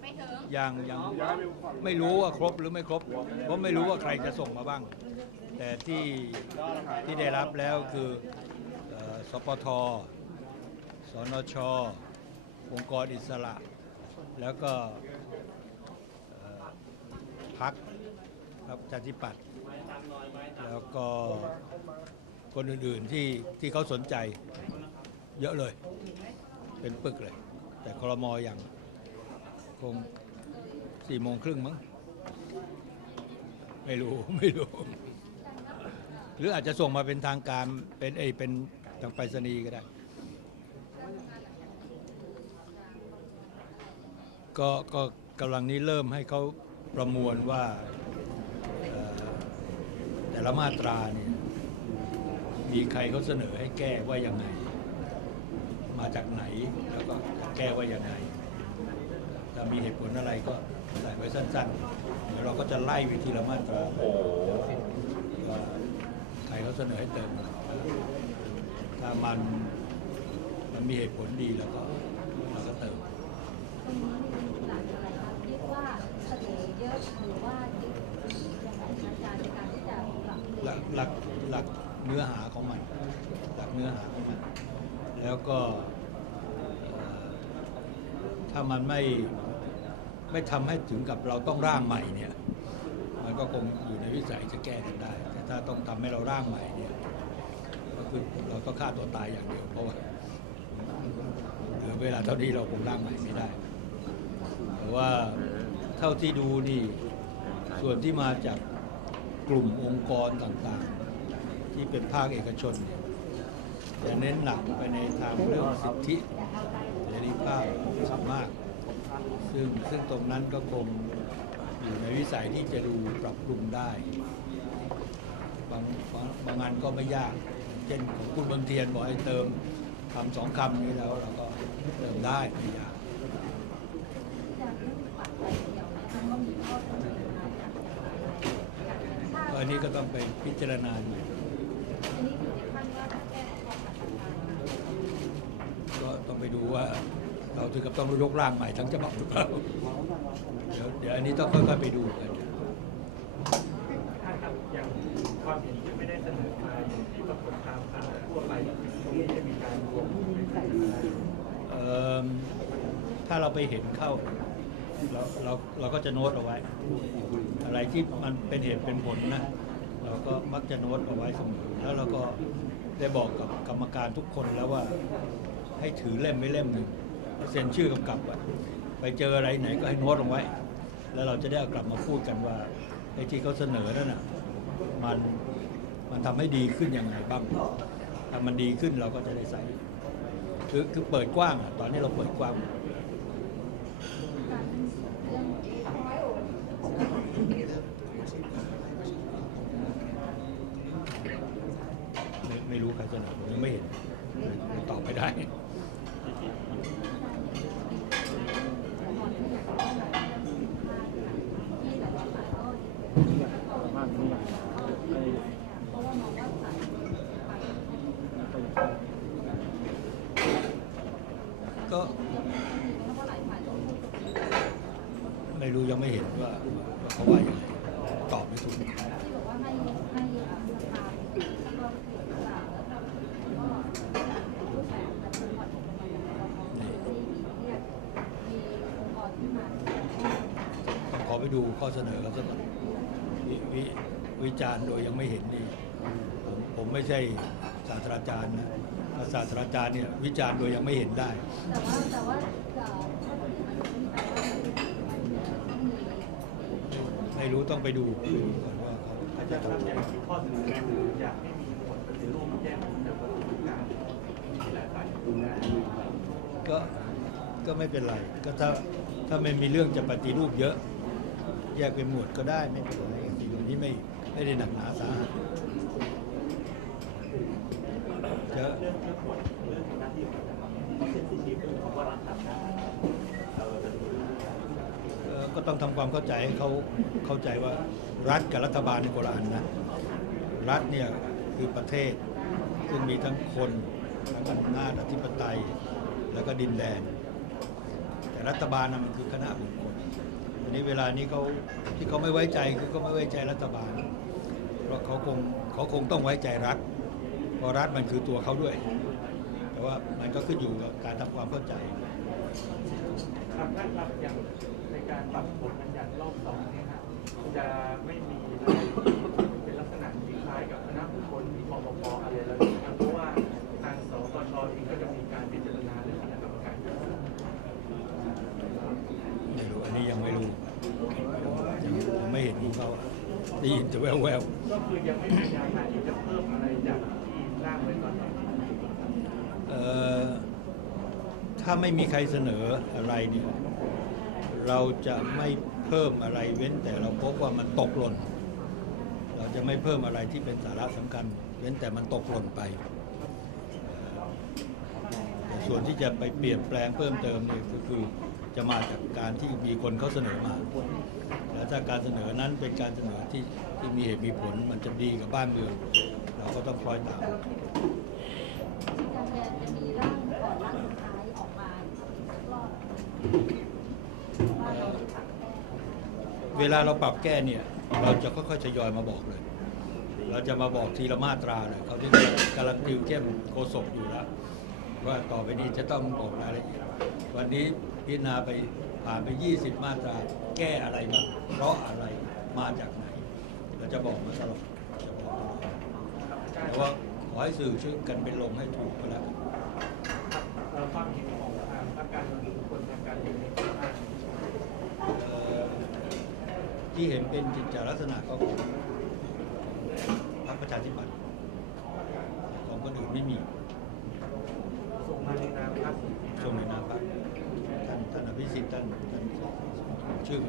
ไม่ถึงยังยังไม่รู้ว่าครบหรือไม่ครบเพราะไม่รู้ว่าใครจะส่งมาบ้าง แต่ที่ที่ได้รับแล้วคือเอ่อสปท สนช องค์กรอิสระ แล้วก็เอ่อพักครับประชาธิปัตย์แล้วก็คนอื่นๆที่ที่เขาสนใจเยอะเลย เป็นปึกเลย แต่ครมอย่าง คงสี่โมงครึ่งมั้ง ไม่รู้ไม่รู้ หรืออาจจะส่งมาเป็นทางการเป็นเอเป็นทางไปรษณีย์ก็ได้ ก็ก็กำลังนี้เริ่มให้เขาประมวลว่าแต่ละมาตราเนี่ยมีใครเขาเสนอให้แก้ว่ายังไง มาจากไหนแล้วก็แก้ว่ายังไง ถ้ามีเหตุผลอะไรก็ใส่ไว้สั้นๆ เดี๋ยวเราก็จะไล่วิธีละมาตราว่าใครเขาเสนอให้เติมอะไรถ้ามันมันมีเหตุผลดีแล้วก็เราก็เติมตรงนี้หลักอะไรครับคิดว่าเสนอเยอะหรือว่าคิดยังไงอาจารย์ในการที่จะปรับเปลี่หลัยกนหลักหลักเนื้อหาของมัน หลักเนื้อหาของมัน แล้วก็เอ่อถ้ามันไม่ ไม่ทำให้ถึงกับเราต้องร่างใหม่เนี่ยมันก็คงอยู่ในวิสัยจะแก้กันได้ แต่ถ้าต้องทำให้เราร่างใหม่เนี่ยก็คือเราต้องฆ่าตัวตายอย่างเดียวเพราะว่าเหลือเวลาเท่านี้เราคงร่างใหม่ไม่ได้ แต่ว่าเท่าที่ดูนี่ส่วนที่มาจากกลุ่มองค์กรต่างๆ ที่เป็นภาคเอกชนเนี่ยจะเน้นหนักไปในทางเรื่องสิทธิเสรีภาพสามารถ ซึ่งซึ่งตรงนั้นก็คงอยู่ในวิสัยที่จะดูปรับปรุงได้บางบางบางงานก็ไม่ยาก เช่นของคุณบนเทียนบอกให้เติมคำสองคำนี้แล้วเราก็เติมได้ไม่ยากจากเรื่องปัจจัยเดียวนะคะก็มีข้อเสนอมาจากถ้าอันนี้ก็ต้องไปพิจารณาอยู่ อันนี้อยู่ในขั้นว่าถ้าแก้ข้อขัดต่างๆ ก็ต้องไปดูว่าเรา ถึงกับต้องยกร่างใหม่ทั้งฉบับหรือเปล่าเดี๋ยวเดี๋ยวอันนี้ต้องค่อยๆไปดูกันถ้าครับอย่างความเห็นที่ไม่ได้เสนอมาที่ปรากฏตามข่าวทั่วไปตรงนี้จะมีการรวมในการอะไรเอิ่มถ้าเราไปเห็นเข้าเราเราเราก็จะโน้ตเอาไว้ อะไรที่มันเป็นเหตุเป็นผลนะเราก็มักจะโน้ตเอาไว้เสมอแล้วเราก็ได้บอกกับกรรมการทุกคนแล้วว่าให้ถือเล่มไม่เล่มหนึ่ง เซ็นชื่อกำกับไว้ไปเจออะไรไหนก็ให้โน้ตลงไว้ แล้วเราจะได้เอากลับมาพูดกันว่าไอ้ที่เขาเสนอนั่นน่ะมันมันทำให้ดีขึ้นยังไงบ้างถ้ามันดีขึ้นเราก็จะได้ใส่คือคือเปิดกว้างอะตอนนี้เราเปิดกว้างไม่ไม่รู้ใครเสนอผมยังไม่เห็นตอบไม่ได้ ก็ ไม่รู้ยังไม่เห็นว่าว่าเขาว่ายังไงตอบไม่ถูกของเราที่เรียกมีองค์กรขึ้นมาต้องขอไปดูข้อเสนอเขาสักก่อนวิวิวิจารณ์โดยยังไม่เห็นนี่ผมผมไม่ใช่ศาสตราจารย์นะ ศาสตราจารย์เนี่ยวิจารณ์โดยยังไม่เห็นได้ แต่ว่าแต่ว่าไม่รู้ต้องไปดูก่อนว่าเขาเขาอาจะจารย์ครับทำอย่างที่ข้อเสนอคืออยากให้มีผลปฏิรูปแยกจากวัตถุการที่หลายฝ่ายดูแลก็ก็ไม่เป็นไร ก็ถ้าถ้าไม่มีเรื่องจะปฏิรูปเยอะ แยกเป็นหมวดก็ได้ไม่เป็นไรสิ่งนี้ไม่ไม่ได้หนักหนาสาหัส จะเรื่องเรื่องผลเรื่องหน้าที่ของอาจารย์เพราเซนซิทีฟเรื่องของว่ารัฐทำได้เรก็ต้องทำความเข้าใจให้เขาเข้าใจว่ารัฐกับรัฐบาลในโบราณนะรัฐเนี่ยคือประเทศซึ่งมีทั้งคนทั้งอำนาจอธิปไตยแล้วก็ดินแดน แต่รัฐบาลนะมันคือคณะบุคคลอันนี้เวลานี้เขาที่เขาไม่ไว้ใจคือเขาไม่ไว้ใจรัฐบาล เพราะเขาคงเขาคงต้องไว้ใจรัฐ พราะรัฐมันคือตัวเขาด้วย แต่ว่ามันก็ขึ้นอยู่กับการทำความเข้าใจครับท่านครับอย่างในการปรับบทบัญญัติรอบสองเนี่ยครับจะไม่มีอะไรที่เป็นลักษณะที่คล้ายกับคณะบุคคลมีปปปอะไรแล้วนะครับเพราะว่าทางสปชเองก็จะมีการพิจารณาเรื่องคณะกรรมการการสอบไม่รู้อันนี้ยังไม่รู้ยังยังไม่เห็นของเขาได้ยินแต่แววก็คือยังไม่มีแนวทางที่จะเพิ่มอะไรจากที่ ร่างไว้ก่อนเอ่อถ้าไม่มีใครเสนออะไรเนี่ยเราจะไม่เพิ่มอะไรเว้นแต่เราพบว่ามันตกหล่น เราจะไม่เพิ่มอะไรที่เป็นสาระสำคัญ เว้นแต่มันตกหล่นไปแต่ส่วนที่จะไปเปลี่ยนแปลงเพิ่มเติมเนี่ยก็คือจะมาจากการที่มีคนเขาเสนอมา แล้วถ้าการเสนอนั้นเป็นการเสนอที่ที่มีเหตุมีผลมันจะดีกับบ้านเมือง เราก็ต้องคอยตามการแกจะมีร่างก่อนร่างสุดท้ายออกมาอีกสักรอบว่าเราจะปรับแก้เวลาเราปรับแก้เนี่ย เราจะค่อยๆทยอยมาบอกเลย เราจะมาบอกทีละมาตราเลยเขาที่กำลังติวเข้มโกศกอยู่แล้วว่าต่อไปนี้จะต้องบอกรายละเอียดวันนี้พิจารณาไปผ่านไป 20 มาตรา แก้อะไรบ้างเพราะอะไรมาจากไหน เราจะบอกมาตลอดจะบอกตลอด แต่ว่าขอให้สื่อช่วยกันเป็นลงให้ถูกก็แล้วครับเอ่อความเห็นของทางพรรคการเมืองหรือบุคคลทางการเมืองในภาคเอ่ที่เห็นเป็นจิตจาลักษณะก็ของพรรคประชาธิปัตย์ของคนอื่นไม่มี ส่งมาในนามพรรคช่งในนามพรรคท่านท่านอภิสิทธิ์ท่านท่านชื่อ